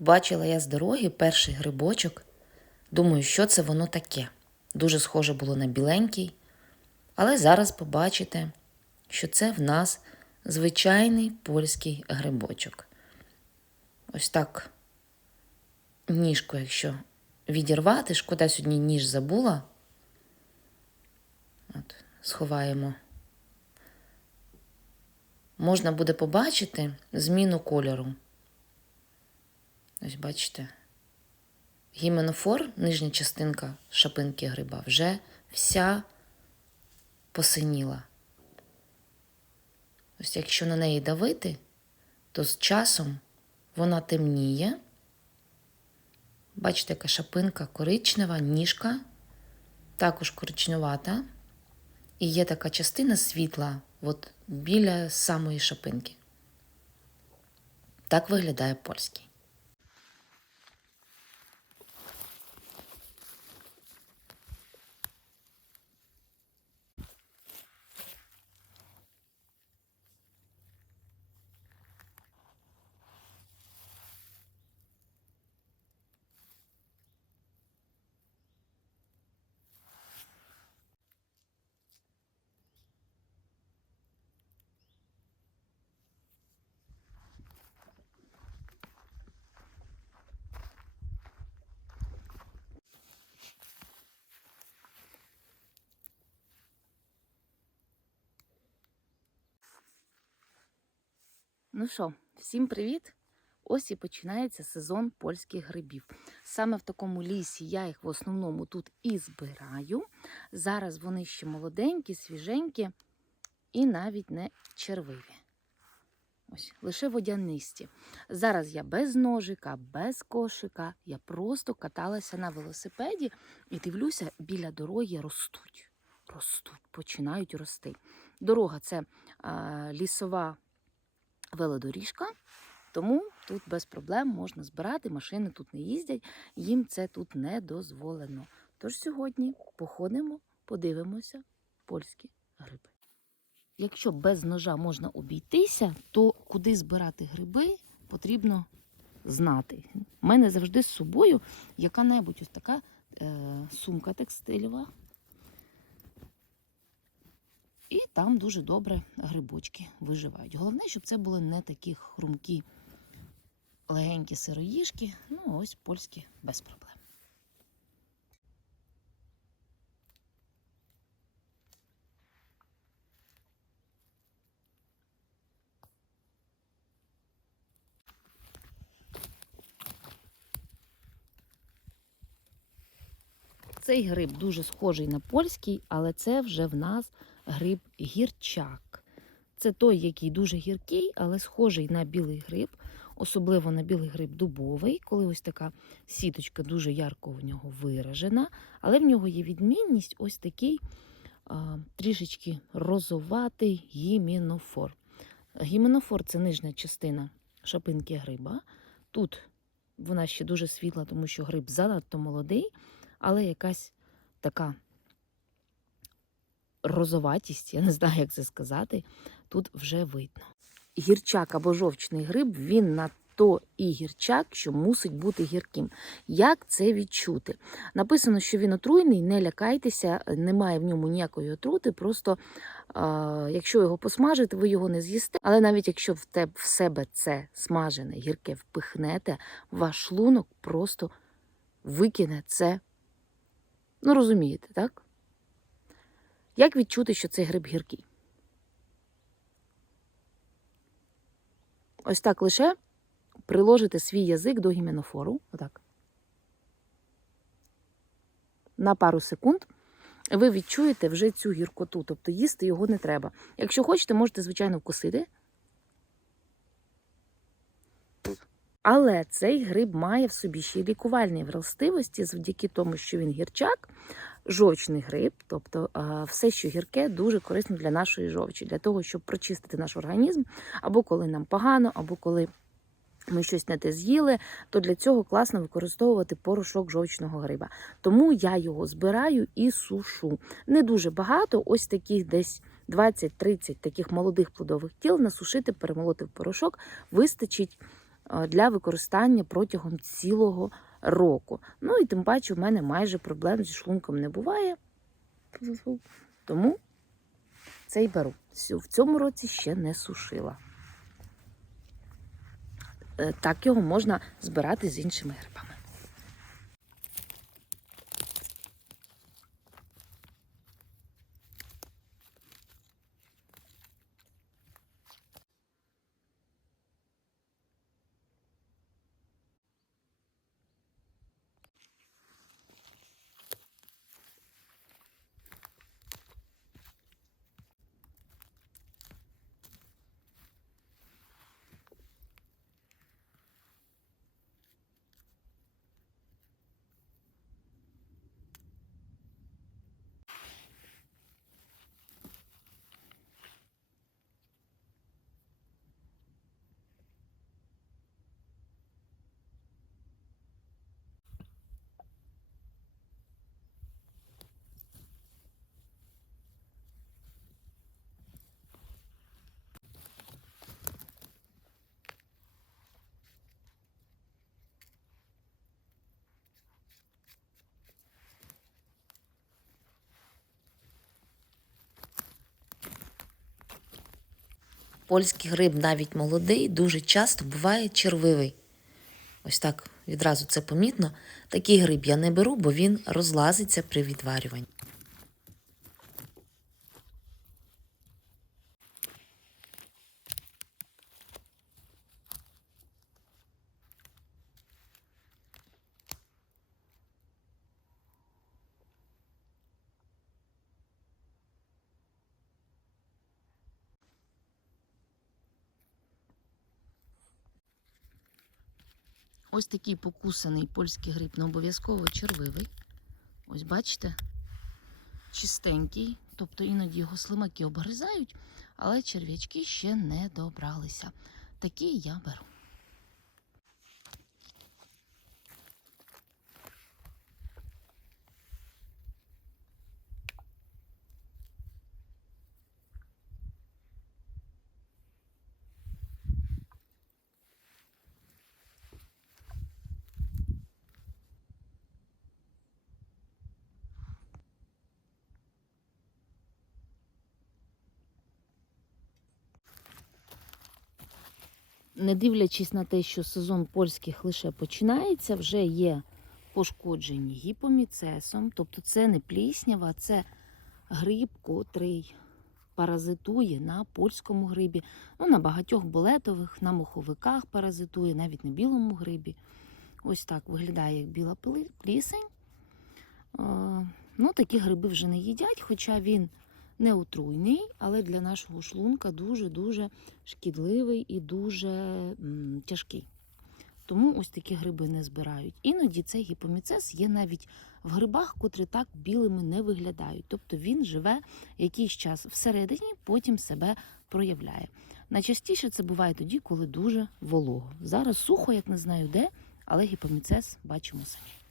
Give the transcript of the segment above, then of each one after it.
Бачила я з дороги перший грибочок. Думаю, що це воно таке. Дуже схоже було на біленький. Але зараз побачите, що це в нас звичайний польський грибочок. Ось так ніжку, якщо відірвати, шкода сьогодні ніж забула. От, сховаємо. Можна буде побачити зміну кольору. Ось бачите. Гіменофор, нижня частинка шапинки гриба, вже вся посиніла. Ось якщо на неї давити, то з часом вона темніє. Бачите, яка шапинка коричнева, ніжка, також коричневата. І є така частина світла от біля самої шапинки. Так виглядає польський. Ну що, всім привіт! Ось і починається сезон польських грибів. Саме в такому лісі я їх в основному тут і збираю. Зараз вони ще молоденькі, свіженькі і навіть не червиві. Ось, лише водянисті. Зараз я без ножика, без кошика. Я просто каталася на велосипеді і дивлюся, біля дороги ростуть. Ростуть, починають рости. Дорога це а, лісова велодоріжка, тому тут без проблем можна збирати, машини тут не їздять, їм це тут не дозволено. Тож сьогодні походимо, подивимося польські гриби. Якщо без ножа можна обійтися, то куди збирати гриби потрібно знати. У мене завжди з собою яка-небудь ось така е, сумка текстилєва. І там дуже добре грибочки виживають. Головне, щоб це були не такі хрумкі, легенькі сироїжки. Ну, ось польські без проблем. Цей гриб дуже схожий на польський, але це вже в нас гриб гірчак. Це той, який дуже гіркий, але схожий на білий гриб, особливо на білий гриб дубовий, коли ось така сіточка дуже ярко в нього виражена. Але в нього є відмінність ось такий а, трішечки розоватий гіменофор. Гіменофор це нижня частина шапинки гриба. Тут вона ще дуже світла, тому що гриб занадто молодий, але якась така розоватість, я не знаю, як це сказати, тут вже видно. Гірчак або жовчний гриб, він на то і гірчак, що мусить бути гірким. Як це відчути? Написано, що він отруйний, не лякайтеся, немає в ньому ніякої отрути. Просто а, якщо його посмажити, ви його не з'їсте. Але навіть якщо в тебе в себе це смажене гірке впихнете, ваш шлунок просто викине це. Ну, розумієте, так? Як відчути, що цей гриб гіркий? Ось так лише приложите свій язик до гіменофору. Отак. На пару секунд ви відчуєте вже цю гіркоту, тобто їсти його не треба. Якщо хочете, можете, звичайно, вкусити. Але цей гриб має в собі ще й лікувальні властивості завдяки тому, що він гірчак, жовчний гриб, тобто все, що гірке, дуже корисно для нашої жовчі, для того, щоб прочистити наш організм, або коли нам погано, або коли ми щось не те з'їли, то для цього класно використовувати порошок жовчного гриба. Тому я його збираю і сушу. Не дуже багато, ось таких десь 20-30 таких молодих плодових тіл насушити, перемолоти в порошок, вистачить для використання протягом цілого року. Ну і тим паче, в мене майже проблем зі шлунком не буває. Тому цей беру. В цьому році ще не сушила. Е, Так його можна збирати з іншими грибами. Польський гриб, навіть молодий, дуже часто буває червивий. Ось так відразу це помітно. Такий гриб я не беру, бо він розлазиться при відварюванні. Ось такий покусаний польський гриб, не обов'язково червивий. Ось бачите, чистенький, тобто іноді його слимаки обгризають, але черв'ячки ще не добралися. Такий я беру. Не дивлячись на те, що сезон польських лише починається, вже є пошкоджені гіпоміцесом. Тобто це не пліснява, це гриб, котрий паразитує на польському грибі, ну, на багатьох болетових, на моховиках паразитує, навіть на білому грибі. Ось так виглядає як біла плісень. Е, ну, такі гриби вже не їдять, хоча він не отруйний, але для нашого шлунка дуже-дуже шкідливий і дуже тяжкий. Тому ось такі гриби не збирають. Іноді цей гіпоміцез є навіть в грибах, котрі так білими не виглядають. Тобто він живе якийсь час всередині, потім себе проявляє. Найчастіше це буває тоді, коли дуже волого. Зараз сухо, як не знаю де, але гіпоміцез бачимо самі.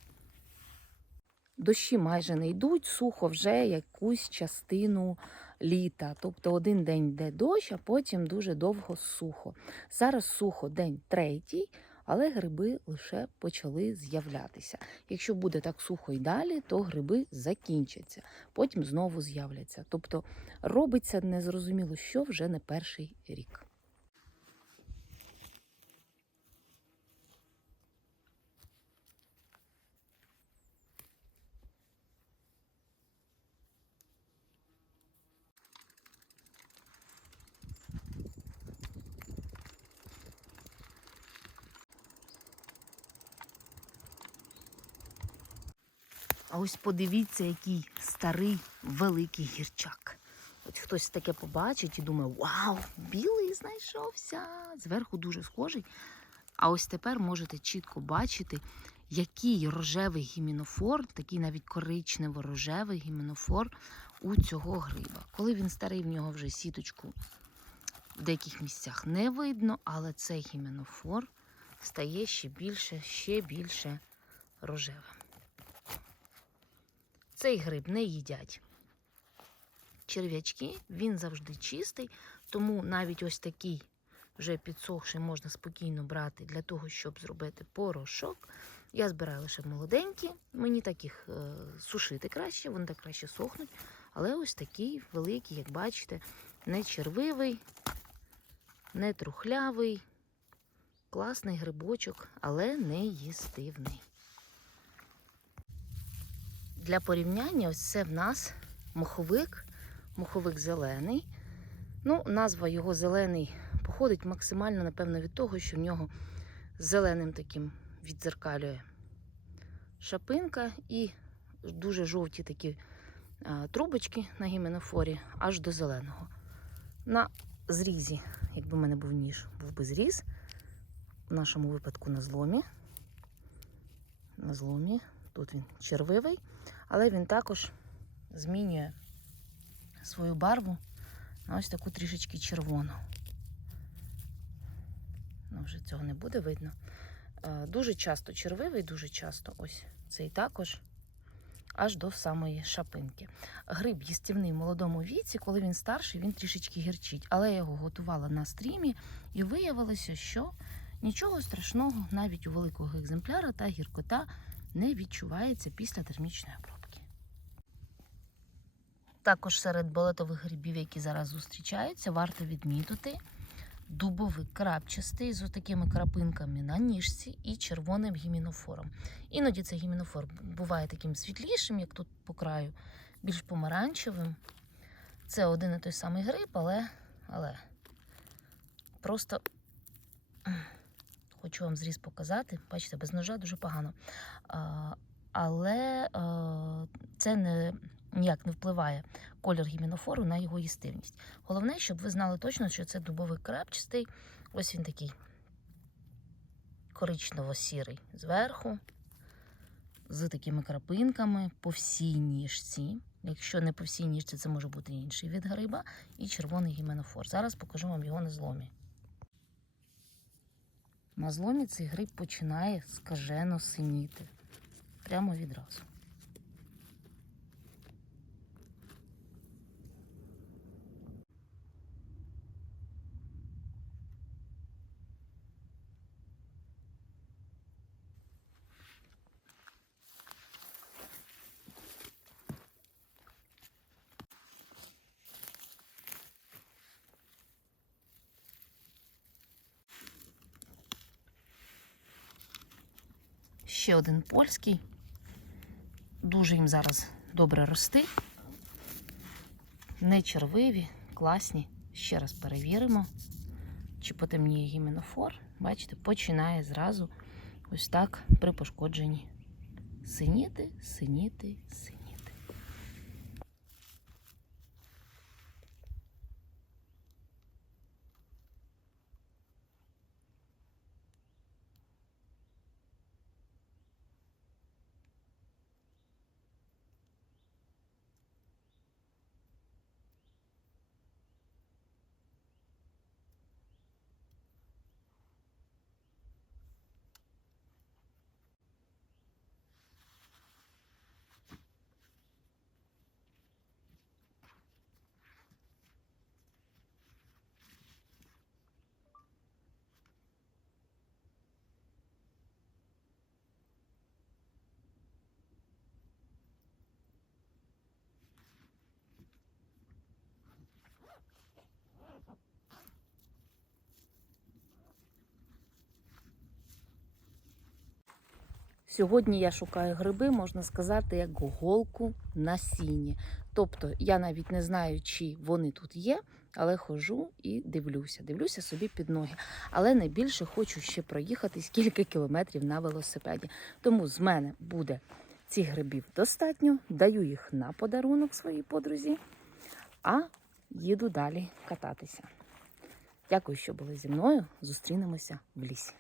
Дощі майже не йдуть, сухо вже якусь частину літа. Тобто один день йде дощ, а потім дуже довго сухо. Зараз сухо день третій, але гриби лише почали з'являтися. Якщо буде так сухо і далі, то гриби закінчаться, потім знову з'являться. Тобто робиться незрозуміло, що вже не перший рік. А ось подивіться, який старий великий гірчак. От хтось таке побачить і думає, вау, білий знайшовся. Зверху дуже схожий. А ось тепер можете чітко бачити, який рожевий гімінофор, такий навіть коричнево-рожевий гімінофор у цього гриба. Коли він старий, в нього вже сіточку в деяких місцях не видно, але цей гімінофор стає ще більше, ще більше рожевим. Цей гриб не їдять. Черв'ячки, він завжди чистий, тому навіть ось такий вже підсохший, можна спокійно брати для того, щоб зробити порошок. Я збираю лише молоденькі, мені так їх е, сушити краще, вони так краще сохнуть. Але ось такий великий, як бачите, не червивий, не трухлявий, класний грибочок, але не їстивний. Для порівняння, ось це в нас моховик, моховик зелений. Ну, назва його зелений походить максимально, напевно, від того, що в нього зеленим таким віддзеркалює шапинка і дуже жовті такі трубочки на гіменофорі аж до зеленого. На зрізі, якби в мене був ніж, був би зріз. В нашому випадку на зломі. На зломі. Тут він червивий, але він також змінює свою барву на ось таку трішечки червону. Ну, вже цього не буде видно. Е, Дуже часто червивий, дуже часто ось цей також аж до самої шапинки. Гриб їстівний в молодому віці, коли він старший, він трішечки гірчить. Але я його готувала на стрімі і виявилося, що нічого страшного навіть у великого екземпляра та гіркота не відчувається після термічної обробки. Також серед болотових грибів, які зараз зустрічаються, варто відмітити дубовик крапчастий з такими крапинками на ніжці і червоним гімінофором. Іноді цей гімінофор буває таким світлішим, як тут по краю, більш помаранчевим. Це один і той самий гриб, але, але просто хочу вам зріз показати. Бачите, без ножа дуже погано. Але це не, ніяк не впливає колір гімінофору на його їстивність. Головне, щоб ви знали точно, що це дубовий крапчастий. Ось він такий коричнево-сірий зверху, з такими крапинками по всій ніжці. Якщо не по всій ніжці, це може бути інший від гриба, і червоний гіменофор. Зараз покажу вам його на зломі. На зломі цей гриб починає скажено синіти. Прямо відразу. Ще один польський. Дуже їм зараз добре рости. Не червиві, класні. Ще раз перевіримо, чи потемніє гіменофор. Бачите, починає зразу ось так при пошкодженні синіти, синіти, синіти. Сьогодні я шукаю гриби, можна сказати, як голку на сіні. Тобто я навіть не знаю, чи вони тут є, але хожу і дивлюся. Дивлюся собі під ноги. Але найбільше хочу ще проїхатись кілька кілометрів на велосипеді. Тому з мене буде цих грибів достатньо. Даю їх на подарунок своїй подрузі, а їду далі кататися. Дякую, що були зі мною. Зустрінемося в лісі.